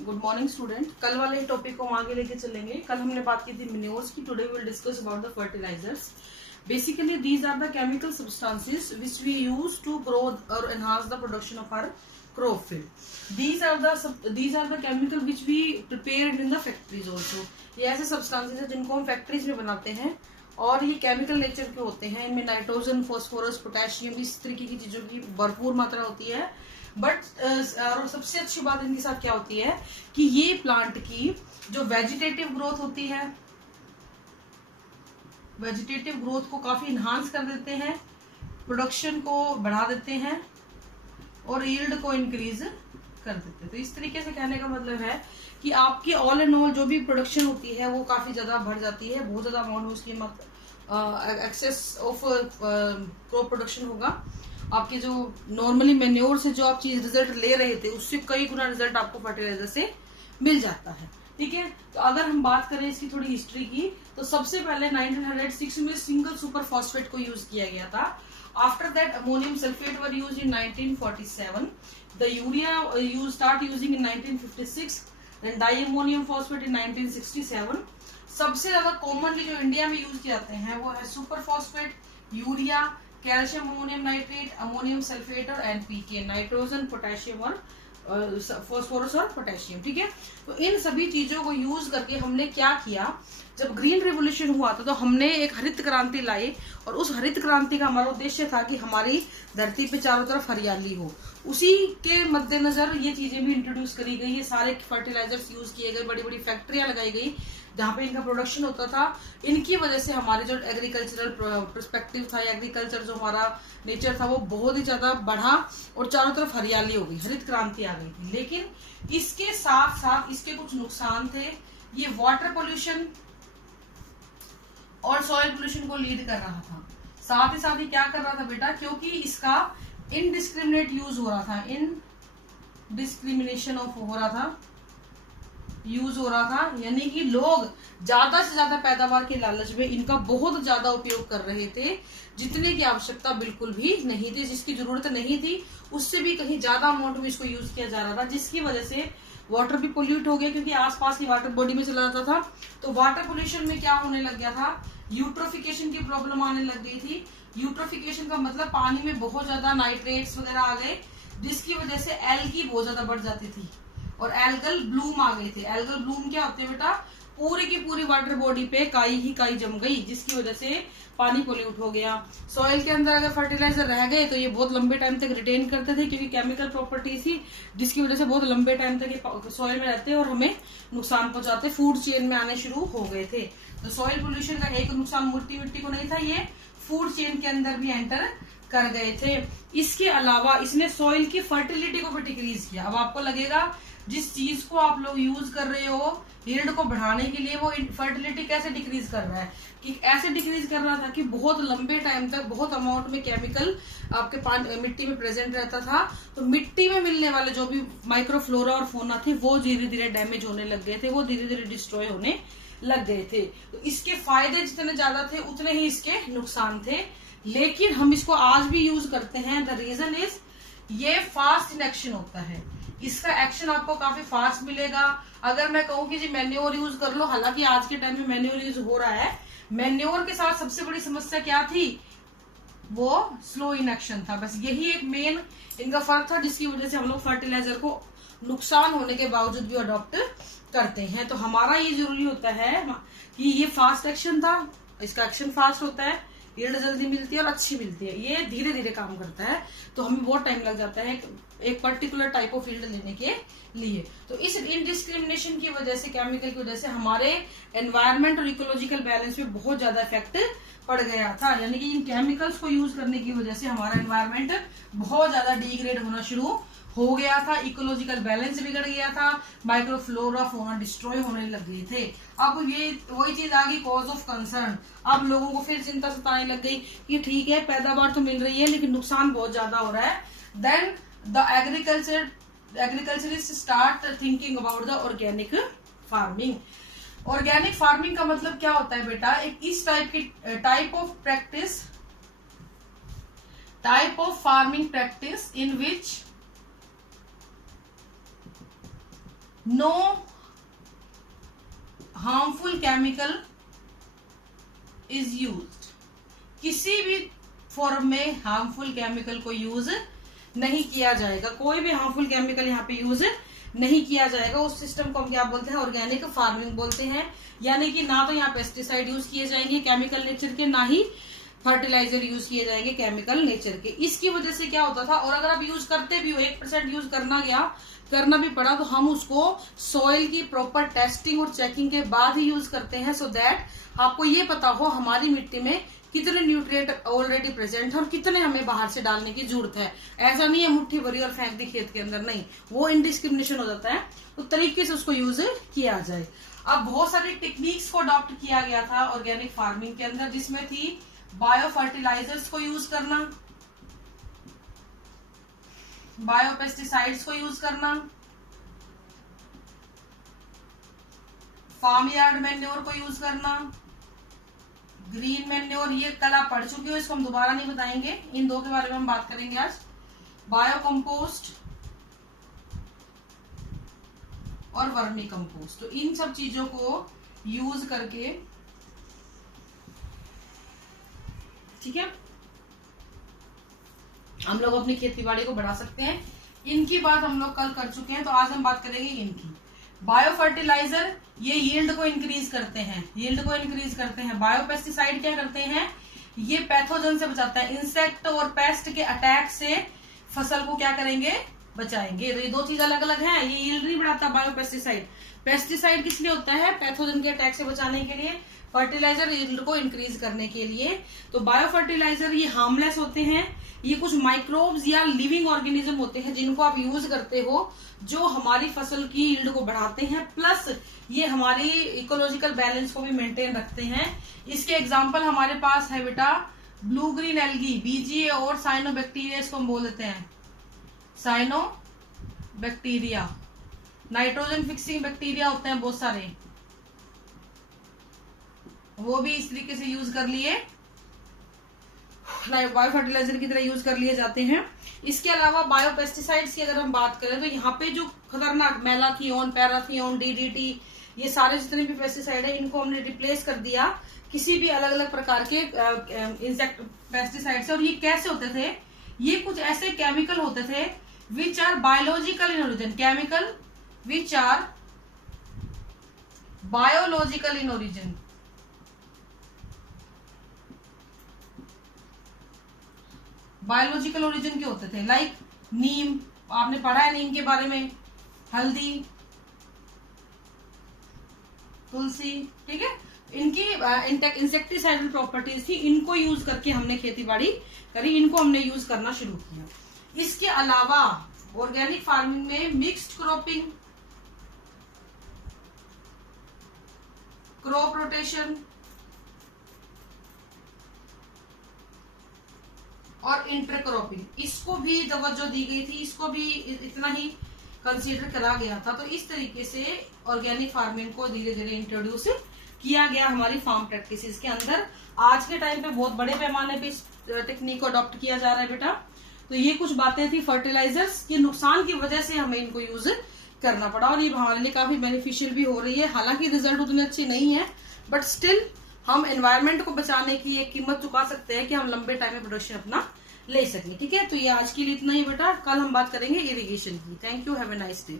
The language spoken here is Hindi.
Good morning student. कल वाले टॉपिक को हम आगे लेके चलेंगे। कल हमने बात की थी मिन्योर्स की। Today we will discuss about the fertilizers. Basically these are the chemical substances which we use to grow और enhance the production of our crop field. these are the chemical which we prepared in the factories also। ये ऐसे सब्सटेंसेस है जिनको हम फैक्ट्रीज में बनाते हैं और ये केमिकल नेचर के होते हैं। इनमें नाइट्रोजन, फास्फोरस, पोटेशियम, इस तरीके की चीजों की भरपूर मात्रा होती है। बट सबसे अच्छी बात इनके साथ क्या होती है कि ये प्लांट की जो वेजिटेटिव ग्रोथ होती है, वेजिटेटिव ग्रोथ को काफी इन्हांस कर देते हैं, प्रोडक्शन को बढ़ा देते हैं और यील्ड को इंक्रीज कर देते हैं। तो इस तरीके से कहने का मतलब है कि आपकी ऑल एंड ऑल जो भी प्रोडक्शन होती है वो काफी ज्यादा बढ़ जाती है। बहुत ज्यादा अमाउंट में उसकी एक्सेस ऑफ क्रॉप प्रोडक्शन होगा। आपके जो नॉर्मली मैन्योर से जो आप चीज रिजल्ट ले रहे थे उससे कई गुना रिजल्ट आपको फर्टिलाइजर से मिल जाता है। ठीक है, तो अगर हम बात करें इसकी थोड़ी हिस्ट्री की तो सबसे पहले 1906 में सिंगल सुपर फॉस्फेट को यूज किया गया था। After that ammonium sulphate were used in 1947। The urea start using in 1956, then di ammonium phosphate in 1967। सबसे ज्यादा कॉमनली जो इंडिया में यूज किए जाते हैं वो है super phosphate, urea, calcium ammonium nitrate, ammonium sulphate और एनपीके, नाइट्रोजन, पोटेशियम और फास्फोरस और पोटेशियम। ठीक है, तो इन सभी चीजों को यूज करके हमने क्या किया, जब ग्रीन रिवोल्यूशन हुआ था तो हमने एक हरित क्रांति लाई और उस हरित क्रांति का हमारा उद्देश्य था कि हमारी धरती पे चारों तरफ हरियाली हो। उसी के मद्देनजर ये चीजें भी इंट्रोड्यूस करी गई। ये सारे फर्टिलाइजर्स यूज किए गए, बड़ी बड़ी फैक्ट्रियां लगाई गई जहाँ पे इनका प्रोडक्शन होता था। इनकी वजह से हमारे जो एग्रीकल्चरल पर्सपेक्टिव था, एग्रीकल्चर जो हमारा नेचर था वो बहुत ही ज्यादा बढ़ा और चारों तरफ हरियाली हो गई, हरित क्रांति आ गई थी। लेकिन इसके साथ साथ इसके कुछ नुकसान थे। ये वाटर पोल्यूशन और सॉइल पोल्यूशन को लीड कर रहा था। साथ ही साथ ही क्या कर रहा था बेटा, क्योंकि इसका इनडिस्क्रिमिनेट यूज हो रहा था, इनडिस्क्रिमिनेशन ऑफ यूज हो रहा था, यानी कि लोग ज्यादा से ज्यादा पैदावार के लालच में इनका बहुत ज्यादा उपयोग कर रहे थे, जितने की आवश्यकता बिल्कुल भी नहीं थी, जिसकी जरूरत नहीं थी उससे भी कहीं ज्यादा अमाउंट में इसको यूज किया जा रहा था, जिसकी वजह से वाटर भी पोल्यूट हो गया क्योंकि आसपास की वाटर बॉडी में चला जाता था। तो वाटर पोल्यूशन में क्या होने लग गया था, यूट्रोफिकेशन की प्रॉब्लम आने लग गई थी। यूट्रोफिकेशन का मतलब पानी में बहुत ज्यादा नाइट्रेट्स वगैरह आ गए, जिसकी वजह से एल्गी बहुत ज्यादा बढ़ जाती थी और एल्गल ब्लूम आ गए थे। एल्गल ब्लूम क्या होते हैं बेटा, पूरी की पूरी वाटर बॉडी पे काई ही काई जम गई, जिसकी वजह से पानी पोल्यूट हो गया। सॉइल के अंदर अगर फर्टिलाइजर रह गए तो ये बहुत लंबे टाइम तक रिटेन करते थे क्योंकि केमिकल प्रॉपर्टी थी, जिसकी वजह से बहुत लंबे टाइम तक सॉइल में रहते और हमें नुकसान पहुंचाते, फूड चेन में आने शुरू हो गए थे। तो सॉइल पोल्यूशन का एक नुकसान मिट्टी को नहीं था, ये फूड चेन के अंदर भी एंटर कर गए थे। इसके अलावा इसने सॉइल की फर्टिलिटी को भी डिक्रीज किया। अब आपको लगेगा जिस चीज को आप लोग यूज कर रहे हो यील्ड को बढ़ाने के लिए, वो फर्टिलिटी कैसे डिक्रीज कर रहा है, कि ऐसे डिक्रीज कर रहा था कि बहुत लंबे टाइम तक बहुत अमाउंट में केमिकल आपके मिट्टी में प्रेजेंट रहता था। तो मिट्टी में मिलने वाले जो भी माइक्रोफ्लोरा और फोना थे वो धीरे धीरे डैमेज होने लग गए थे, वो धीरे धीरे डिस्ट्रॉय होने लग गए थे। तो इसके फायदे जितने ज्यादा थे उतने ही इसके नुकसान थे, लेकिन हम इसको आज भी यूज करते हैं। द रीजन इज ये फास्ट इन एक्शन होता है, इसका एक्शन आपको काफी फास्ट मिलेगा। अगर मैं कहूँ कि जी मैन्योर यूज कर लो, हालांकि आज के टाइम में मैन्योर यूज हो रहा है, मैन्योर के साथ सबसे बड़ी समस्या क्या थी, वो स्लो इन एक्शन था। बस यही एक मेन इनका फर्क था, जिसकी वजह से हम लोग फर्टिलाइजर को नुकसान होने के बावजूद भी अडॉप्ट करते हैं। तो हमारा ये जरूरी होता है कि ये फास्ट एक्शन था, इसका एक्शन फास्ट होता है, यील्ड जल्दी मिलती है और अच्छी मिलती है। ये धीरे धीरे काम करता है तो हमें बहुत टाइम लग जाता है एक पर्टिकुलर टाइप ऑफ फील्ड लेने के लिए। तो इस इनडिस्क्रिमिनेशन की वजह से, केमिकल की वजह से हमारे एनवायरमेंट और इकोलॉजिकल बैलेंस पे बहुत ज्यादा इफेक्ट पड़ गया था। यानी कि इन केमिकल्स को यूज करने की वजह से हमारा एनवायरमेंट बहुत ज्यादा डिग्रेड होना शुरू हो गया था, इकोलॉजिकल बैलेंस बिगड़ गया था, माइक्रोफ्लोरा फोना डिस्ट्रॉय होने लग गए थे। अब ये वही चीज आ गई, कॉज ऑफ कंसर्न। अब लोगों को फिर चिंता सताने लग गई कि ठीक है पैदावार तो मिल रही है लेकिन नुकसान बहुत ज्यादा हो रहा है। Then the agriculturist start thinking about the organic farming. Organic farming का मतलब क्या होता है बेटा, एक इस type of farming practice in which no harmful chemical is used, किसी भी फॉर्म में हार्मफुल केमिकल को यूज नहीं किया जाएगा, कोई भी हार्मफुल केमिकल यहाँ पे यूज नहीं किया जाएगा। उस सिस्टम को हम क्या बोलते हैं, ऑर्गेनिक फार्मिंग बोलते हैं। यानी कि ना तो यहाँ पेस्टिसाइड यूज किए जाएंगे केमिकल नेचर के, ना ही फर्टिलाइजर यूज किए जाएंगे केमिकल नेचर के। इसकी वजह से क्या होता था, और अगर आप यूज करते भी हो, 1% यूज करना भी पड़ा, तो हम उसको सॉइल की प्रॉपर टेस्टिंग और चेकिंग के बाद ही यूज करते हैं, सो दैट आपको ये पता हो हमारी मिट्टी में कितने न्यूट्रिएंट ऑलरेडी प्रेजेंट है और कितने हमें बाहर से डालने की जरूरत है। ऐसा नहीं है मुट्ठी भरी और फेंक दी खेत के अंदर, नहीं, वो इनडिस्क्रिमिनेशन हो जाता है। तो तरीके से उसको यूज किया जाए। अब बहुत सारी टेक्निक्स को अडॉप्ट किया गया था ऑर्गेनिक फार्मिंग के अंदर, जिसमें थी बायो फर्टिलाइजर्स को यूज करना, बायो पेस्टिसाइड्स को यूज करना, फार्म यार्ड मैन्योर को यूज करना, ग्रीन मैन्योर, ये कल आप पढ़ चुके हो, इसको हम दोबारा नहीं बताएंगे। इन दो के बारे में हम बात करेंगे आज। बायो कंपोस्ट और वर्मी कंपोस्ट, तो इन सब चीजों को यूज करके, ठीक है, हम लोग अपनी खेती बाड़ी को बढ़ा सकते हैं। इनकी बात हम लोग कल कर चुके हैं, तो आज हम बात करेंगे इनकी। बायो फर्टिलाइजर ये यील्ड को इंक्रीज करते हैं, यील्ड को इंक्रीज करते हैं। बायो पेस्टिसाइड क्या करते हैं, ये पैथोजन से बचाता है, इंसेक्ट और पेस्ट के अटैक से फसल को क्या करेंगे, बचाएंगे। तो ये दो चीज अलग अलग हैं। ये यील्ड नहीं बढ़ाता बायो पेस्टिसाइड। पेस्टिसाइड किस लिए होता है, पैथोजन के अटैक से बचाने के लिए। फर्टिलाइजर यील्ड को इंक्रीज करने के लिए। तो बायो फर्टिलाइजर ये हार्मलेस होते हैं, ये कुछ माइक्रोब्स या लिविंग ऑर्गेनिज्म होते हैं जिनको आप यूज करते हो, जो हमारी फसल की यील्ड को बढ़ाते हैं, प्लस ये हमारी इकोलॉजिकल बैलेंस को भी मेंटेन रखते हैं। इसके एग्जांपल हमारे पास है बेटा ब्लू ग्रीन एल्गी, बीजीए और साइनोबैक्टीरिया, इसको हम बोल देते हैं साइनोबैक्टीरिया। नाइट्रोजन फिक्सिंग बैक्टीरिया होते हैं बहुत सारे, वो भी इस तरीके से यूज कर लिए, बायो फर्टिलाइजर की तरह यूज कर लिए जाते हैं। इसके अलावा बायो पेस्टिसाइड्स की अगर हम बात करें, तो यहाँ पे जो खतरनाक मैलाथियोन, पैराथियोन, डीडीटी, ये सारे जितने भी पेस्टिसाइड है, इनको हमने रिप्लेस कर दिया किसी भी अलग अलग प्रकार के इंसेक्ट पेस्टिसाइड से। और ये कैसे होते थे, ये कुछ ऐसे केमिकल होते थे which are biological in origin, chemical which are biological in origin. Biological origin के होते थे, लाइक नीम, आपने पढ़ा है नीम के बारे में, हल्दी, तुलसी, ठीक है, इनकी इंसेक्टिसाइडल प्रॉपर्टीज थी, इनको यूज करके हमने खेती बाड़ी करी, इनको हमने यूज करना शुरू किया। इसके अलावा ऑर्गेनिक फार्मिंग में मिक्स्ड क्रॉपिंग, क्रॉप रोटेशन और इंटरक्रॉपिंग, इसको भी तवज्जो दी गई थी, इसको भी इतना ही कंसीडर करा गया था। तो इस तरीके से ऑर्गेनिक फार्मिंग को धीरे धीरे इंट्रोड्यूस किया गया हमारी फार्म प्रैक्टिसेस के अंदर। आज के टाइम पे बहुत बड़े पैमाने पे इस टेक्निक को अडॉप्ट किया जा रहा है बेटा। तो ये कुछ बातें थी फर्टिलाइजर्स के नुकसान की वजह से हमें इनको यूज करना पड़ा, और ये हमारे लिए काफी बेनिफिशियल भी हो रही है। हालांकि रिजल्ट उतने अच्छे नहीं है, बट स्टिल हम एनवायरनमेंट को बचाने की एक कीमत चुका सकते हैं कि हम लंबे टाइम में प्रोडक्शन अपना ले सकें। ठीक है, तो ये आज के लिए इतना ही बेटा, कल हम बात करेंगे इरिगेशन की। Thank you, have a nice day.